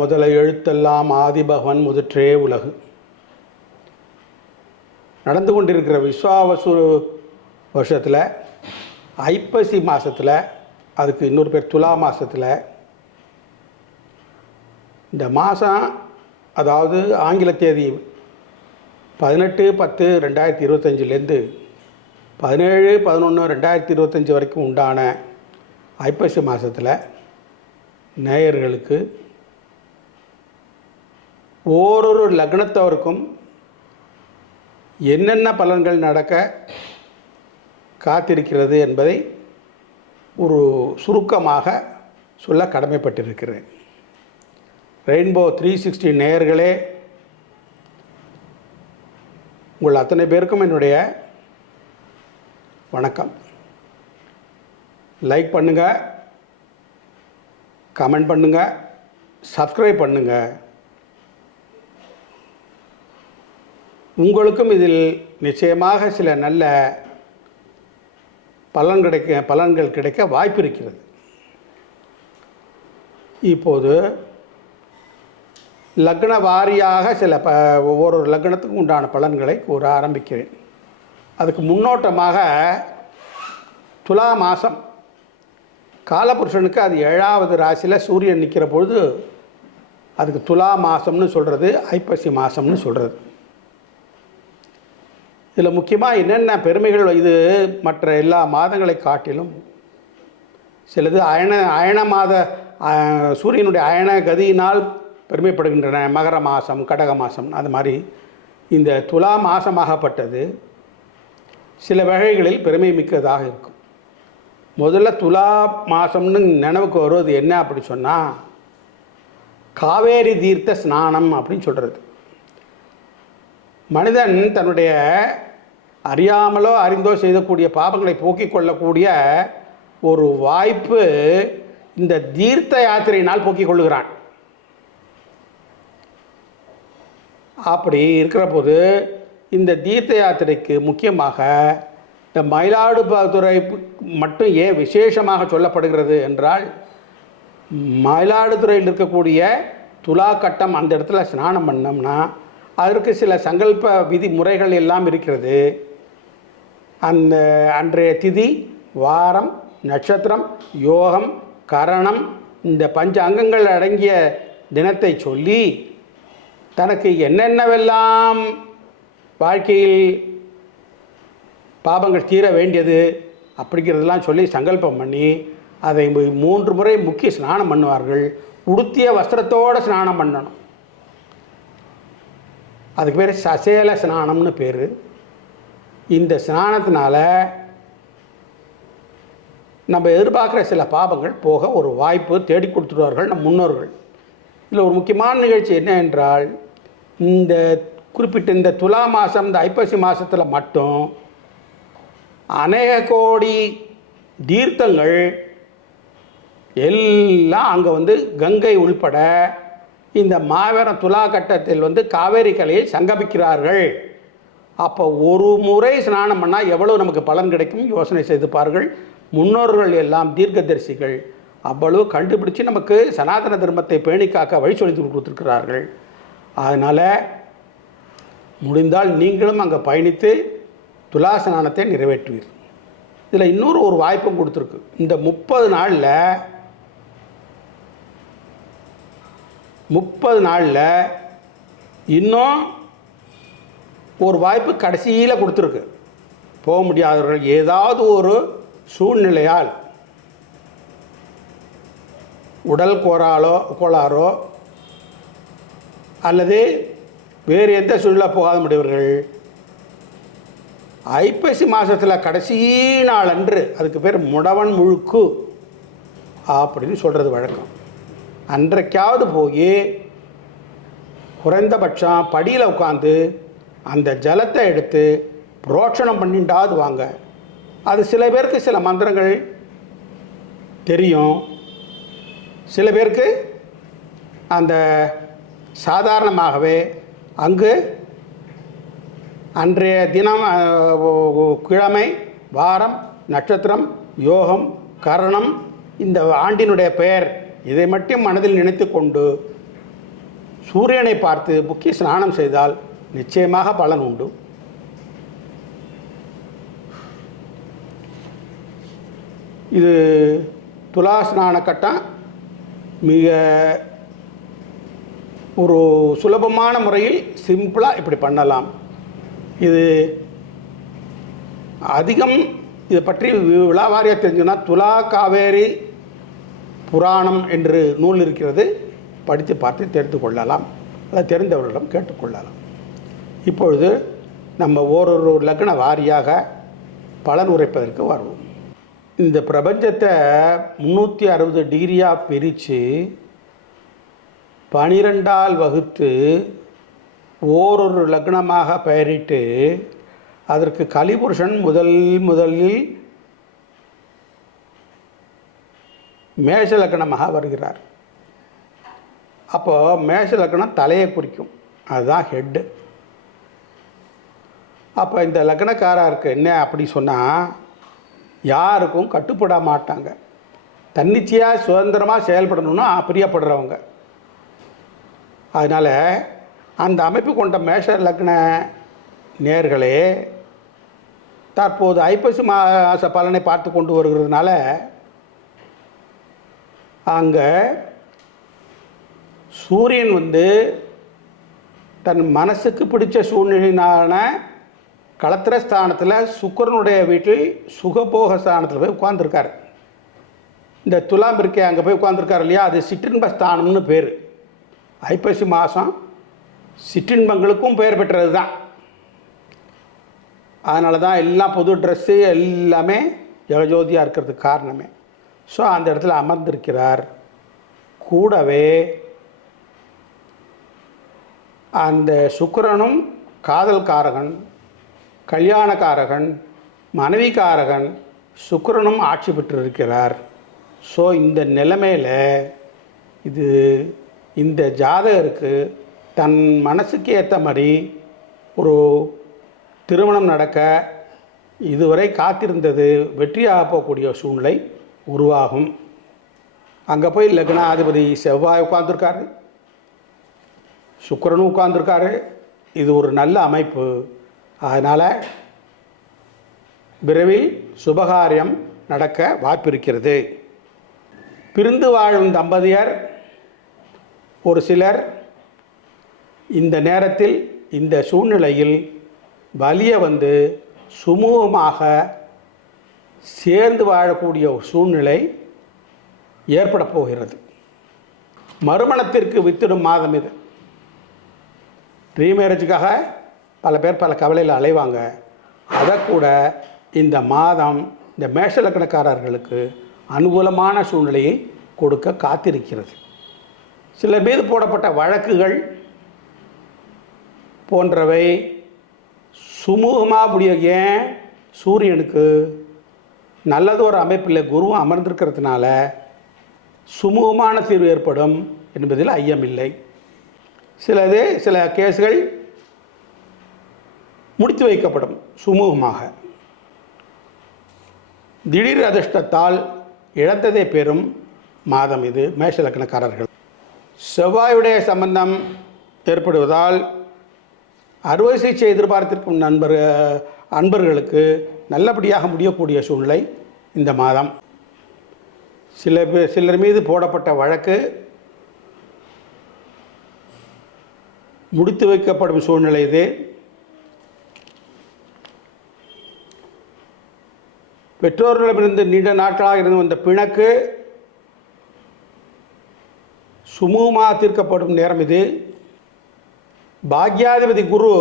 முதல எழுத்தெல்லாம் ஆதிபகவன் முதற்றே உலகு. நடந்து கொண்டிருக்கிற விஸ்வாவசு வருஷத்தில் ஐப்பசி மாதத்தில், அதுக்கு இன்னொரு பேர் துலா மாதத்தில், இந்த மாதம் அதாவது ஆங்கில தேதி 18/10/2025 17/11/2025 வரைக்கும் உண்டான ஐப்பசி மாதத்தில் நேயர்களுக்கு ஓரொரு லக்னத்தவருக்கும் என்னென்ன பலன்கள் நடக்க காத்திருக்கிறது என்பதை ஒரு சுருக்கமாக சொல்ல கடமைப்பட்டிருக்கிறேன். ரெயின்போ 360 நேயர்களே, உங்கள் அத்தனை பேருக்கும் என்னுடைய வணக்கம். லைக் பண்ணுங்கள், கமெண்ட் பண்ணுங்கள், சப்ஸ்கிரைப் பண்ணுங்கள். உங்களுக்கும் இதில் நிச்சயமாக சில நல்ல பலன்கள் கிடைக்க வாய்ப்பு இருக்கிறது. இப்போது லக்ன வாரியாக சில ஒவ்வொரு லக்னத்துக்கும் உண்டான பலன்களை கூற ஆரம்பிக்கிறேன். அதுக்கு முன்னோட்டமாக துலா மாதம் காலபுருஷனுக்கு அது 7வது ராசியில் சூரியன் நிற்கிற பொழுது அதுக்கு துலா மாதம்னு சொல்கிறது, ஐப்பசி மாதம்னு சொல்கிறது. இதில் முக்கியமாக என்னென்ன பெருமைகள், இது மற்ற எல்லா மாதங்களை காட்டிலும் சிலது அயன மாத சூரியனுடைய அயன கதியினால் பெருமைப்படுகின்றன. மகர மாதம், கடக மாதம், அது மாதிரி இந்த துலா மாதமாகப்பட்டது சில வகைகளில் பெருமை மிக்கதாக இருக்கும். முதல்ல துலா மாதம்னு நினைவுக்கு வருவது என்ன அப்படி சொன்னால், காவேரி தீர்த்த ஸ்நானம் அப்படின்னு சொல்கிறது. மனிதன் தன்னுடைய அறியாமலோ அறிந்தோ செய்யக்கூடிய பாவங்களை போக்கிக் கொள்ளக்கூடிய ஒரு வாய்ப்பு இந்த தீர்த்த யாத்திரையினால் போக்கிக் கொள்ளுகிறான். அப்படி இருக்கிற போது இந்த தீர்த்த யாத்திரைக்கு முக்கியமாக இந்த மயிலாடுதுறை மட்டும் ஏன் விசேஷமாக சொல்லப்படுகிறது என்றால், மயிலாடுதுறையில் இருக்கக்கூடிய துலா கட்டம் அந்த இடத்துல ஸ்நானம் பண்ணோம்னா அதற்கு சில சங்கல்ப விதி முறைகள் எல்லாம் இருக்கிறது. அந்த அன்றைய திதி, வாரம், நட்சத்திரம், யோகம், கரணம், இந்த பஞ்ச அங்கங்கள் அடங்கிய தினத்தை சொல்லி தனக்கு என்னென்னவெல்லாம் வாழ்க்கையில் பாபங்கள் தீர வேண்டியது அப்படிங்கிறதெல்லாம் சொல்லி சங்கல்பம் பண்ணி அதை 3 முறை முக்கிய ஸ்நானம் பண்ணுவார்கள். உடுத்திய வஸ்திரத்தோடு ஸ்நானம் பண்ணணும். அதுக்கு பேர் சசேல ஸ்நானம்னு பேர். இந்த ஸ்நானத்தினால நம்ம எதிர்பார்க்குற சில பாபங்கள் போக ஒரு வாய்ப்பு தேடி கொடுத்துருவார்கள் நம் முன்னோர்கள். இதில் ஒரு முக்கியமான நிகழ்ச்சி என்ன என்றால், இந்த குறிப்பிட்ட இந்த துலா மாதம், இந்த ஐப்பசி மாதத்தில் மட்டும் அநேக கோடி தீர்த்தங்கள் எல்லாம் அங்கே கங்கை உள்பட இந்த மாபெரும் துலா கட்டத்தில் காவேரி கலையை சங்கமிக்கிறார்கள். அப்போ ஒரு முறை ஸ்நானம் பண்ணால் எவ்வளவு நமக்கு பலன் கிடைக்கும் யோசனை செய்து பாருங்கள். முன்னோர்கள் எல்லாம் தீர்க்கதரிசிகள் அவ்வளவு கண்டுபிடிச்சு நமக்கு சனாதன தர்மத்தை பேணி காக்க வழி சொல்லி கொடுத்துருக்கிறார்கள். அதனால் முடிந்தால் நீங்களும் அங்கே பயணித்து துலா ஸ்நானத்தை நிறைவேற்றுவீர். இதில் இன்னொரு ஒரு வாய்ப்பும் கொடுத்துருக்கு. இந்த 30 நாளில் இன்னும் ஒரு வாய்ப்பு கடைசியில் கொடுத்துருக்கு. போக முடியாதவர்கள் ஏதாவது ஒரு சூழ்நிலையால், உடல் கோளாறோ அல்லது வேறு எந்த சூழ்நிலை போகாத முடியவர்கள் ஐப்பசி மாதத்தில் கடைசி நாள் அன்று, அதுக்கு பேர் முடவன் முழுக்கு அப்படின்னு சொல்கிறது வழக்கம். அன்றைக்காவது போய் குறைந்தபட்சம் படியில் உட்காந்து அந்த ஜலத்தை எடுத்து புரோட்சணம் பண்ணிட்டாவது வாங்க. அது சில பேருக்கு சில மந்திரங்கள் தெரியும், சில பேருக்கு அந்த சாதாரணமாகவே அங்கு அன்றைய தினம், கிழமை, வாரம், நட்சத்திரம், யோகம், கரணம், இந்த ஆண்டினுடைய பெயர், இதை மட்டும் மனதில் நினைத்து கொண்டு சூரியனை பார்த்து முக்கிய ஸ்நானம் செய்தால் நிச்சயமாக பலன் உண்டு. இது துலா ஸ்நான கட்டம் மிக ஒரு சுலபமான முறையில் சிம்பிளாக இப்படி பண்ணலாம். இது அதிகம் இதை பற்றி விழாவாரியாக தெரிஞ்சுன்னா துலா காவேரி புராணம் என்று நூல் இருக்கிறது, படித்து பார்த்து தெரிந்து கொள்ளலாம், அதை தெரிந்தவர்களிடம் கேட்டுக்கொள்ளலாம். இப்பொழுது நம்ம ஓரொரு லக்ன வாரியாக பலன் உரைப்பதற்கு வருவோம். இந்த பிரபஞ்சத்தை 360 டிகிரியாக பிரித்து 12ஆல் வகுத்து ஓரொரு லக்னமாக பெயரிட்டு அதற்கு கலிபுருஷன் முதலில் மேஷ லக்னமாக வருகிறார். அப்போது மேஷ லக்னம் தலையை குறிக்கும், அதுதான் ஹெட்டு. அப்போ இந்த லக்னக்காரருக்கு என்ன அப்படி சொன்னால், யாருக்கும் கட்டுப்பட மாட்டாங்க, தன்னிச்சையாக சுதந்திரமாக செயல்படணும்னா பிரியப்படுறவங்க. அதனால் அந்த அமைப்பு கொண்ட மேஷ லக்ன நேர்களே தற்போது ஐப்பசி மாத பலனை பார்த்து கொண்டு வருகிறதுனால அங்கே சூரியன் தன் மனசுக்கு பிடிச்ச சூழ்நிலையினான களத்திர ஸ்தானத்தில் சுக்கிரனுடைய வீட்டில் சுகபோக ஸ்தானத்தில் போய் உட்கார்ந்துருக்கார். இந்த துலாம் இருக்கே அங்கே போய் உட்கார்ந்துருக்கார் இல்லையா, அது சிற்றின்ப ஸ்தானம்னு பேர். ஐப்பசி மாதம் சிற்றின்பங்களுக்கும் பெயர் பெற்றது தான். அதனால தான் எல்லாம் புது ட்ரெஸ்ஸு எல்லாமே ஜெகஜோதியாக இருக்கிறதுக்கு காரணமே. ஸோ அந்த இடத்துல அமர்ந்திருக்கிறார். கூடவே அந்த சுக்கிரனும் காதல்காரகன், கல்யாணக்காரகன், மனைவிக்காரகன் சுக்கிரனும் ஆட்சி பெற்றிருக்கிறார். ஸோ இந்த நிலைமையில் இந்த ஜாதகருக்கு தன் மனசுக்கு ஏற்ற மாதிரி ஒரு திருமணம் நடக்க இதுவரை காத்திருந்தது வெற்றியாக போகக்கூடிய சூழ்நிலை உருவாகும். அங்கே போய் லக்னாதிபதி செவ்வாய் உட்கார்ந்துருக்காரு, சுக்கிரனும் உட்கார்ந்துருக்காரு. இது ஒரு நல்ல அமைப்பு. அதனால் விரைவில் சுபகாரியம் நடக்க வாய்ப்பிருக்கிறது. பிரிந்து வாழும் தம்பதியர் ஒரு சிலர் இந்த நேரத்தில் இந்த சூழ்நிலையில் வலிய சுமூகமாக சேர்ந்து வாழக்கூடிய ஒரு சூழ்நிலை ஏற்பட போகிறது. மறுமணத்திற்கு வித்திடும் மாதம் இது. ரீமேரேஜுக்காக பல பேர் பல கவலையில் அலைவாங்க. அதை கூட இந்த மாதம் இந்த மேஷ லக்னக்காரர்களுக்கு அனுகூலமான சூழ்நிலையை கொடுக்க காத்திருக்கிறது. சிலர் மீது போடப்பட்ட வழக்குகள் போன்றவை சுமூகமாக முடிய, ஏன் சூரியனுக்கு நல்லது ஒரு அமைப்பில் குருவும் அமர்ந்திருக்கிறதுனால சுமூகமான தீர்வு ஏற்படும் என்பதில் ஐயமில்லை. சில கேஸ்கள் முடித்து வைக்கப்படும் சுமூகமாக. திடீர் அதிர்ஷ்டத்தால் இழந்ததை பெறும் மாதம் இது மேஷ லக்னக்காரர்கள். செவ்வாயுடைய சம்பந்தம் ஏற்படுவதால் அறுவை சிகிச்சை எதிர்பார்த்திருக்கும் அன்பர்களுக்கு நல்லபடியாக முடியக்கூடிய சூழ்நிலை இந்த மாதம். சிலர் மீது போடப்பட்ட வழக்கு முடித்து வைக்கப்படும் சூழ்நிலை இது. பெற்றோர்களிடமிருந்து நீண்ட நாட்களாக இருந்து வந்த பிணக்கு சுமூகமாக தீர்க்கப்படும் நேரம் இது. பாக்யாதிபதி குரு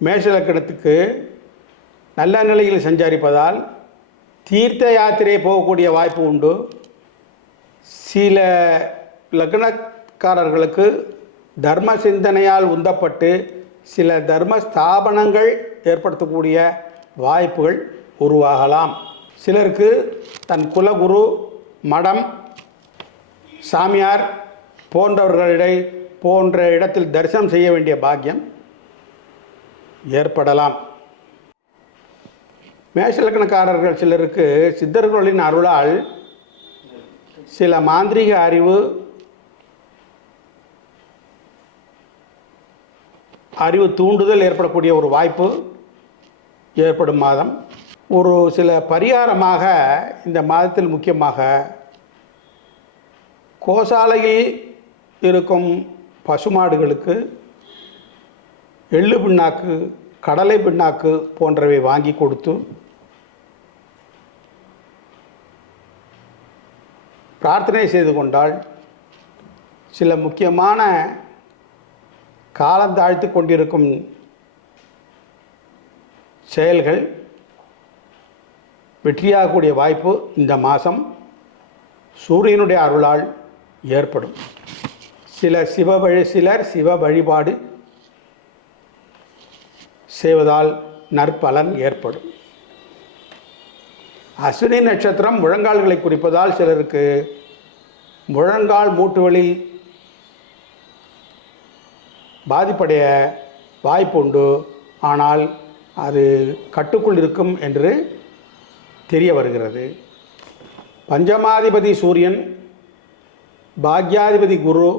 மேஷ லக்னத்துக்கு நல்ல நிலையில் சஞ்சரிப்பதால் தீர்த்த யாத்திரை போகக்கூடிய வாய்ப்பு உண்டு. சில லக்னக்காரர்களுக்கு தர்ம சிந்தனையால் உந்தப்பட்டு சில தர்ம ஸ்தாபனங்கள் ஏற்படுத்தக்கூடிய வாய்ப்புகள் உருவாகலாம். சிலருக்கு தன் குலகுரு, மடம், சாமியார் போன்ற இடத்தில் தரிசனம் செய்ய வேண்டிய பாக்கியம் ஏற்படலாம். மேஷ லக்னக்காரர்கள் சிலருக்கு சித்தர்களின் அருளால் சில மாந்திரீக அறிவு அறிவு தூண்டுதல் ஏற்படக்கூடிய ஒரு வாய்ப்பு ஏற்படும் மாதம். ஒரு சில பரிகாரமாக இந்த மாதத்தில் முக்கியமாக கோசாலையில் இருக்கும் பசுமாடுகளுக்கு எள்ளு பிண்ணாக்கு, கடலை பிண்ணாக்கு போன்றவை வாங்கி கொடுத்து பிரார்த்தனை செய்து கொண்டால் சில முக்கியமான காலந்தாழ்த்து கொண்டிருக்கும் செயல்கள் வெற்றியாகக்கூடிய வாய்ப்பு இந்த மாதம் சூரியனுடைய அருளால் ஏற்படும். சிலர் சிவ வழிபாடு செய்வதால் நற்பலன் ஏற்படும். அஸ்வினி நட்சத்திரம் முழங்கால்களை குறிப்பதால் சிலருக்கு முழங்கால் மூட்டு வலி பாதிப்படைய வாய்ப்புண்டு. ஆனால் அது கட்டுக்குள் இருக்கும் என்று தெரிய வருகிறது. பஞ்சமாதிபதி சூரியன், பாக்யாதிபதி குரு,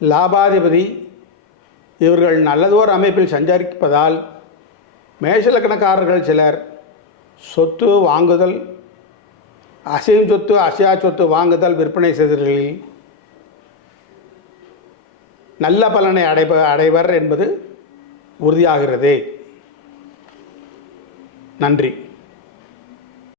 லாபாதிபதி இவர்கள் நல்லதோர் அமைப்பில் சஞ்சரிப்பதால் மேஷலக்கணக்காரர்கள் சிலர் சொத்து வாங்குதல், அசையும் சொத்து அசையா சொத்து வாங்குதல், விற்பனை செய்தல்களில் நல்ல பலனை அடைவர் என்பது உறுதியாகிறது. நன்றி.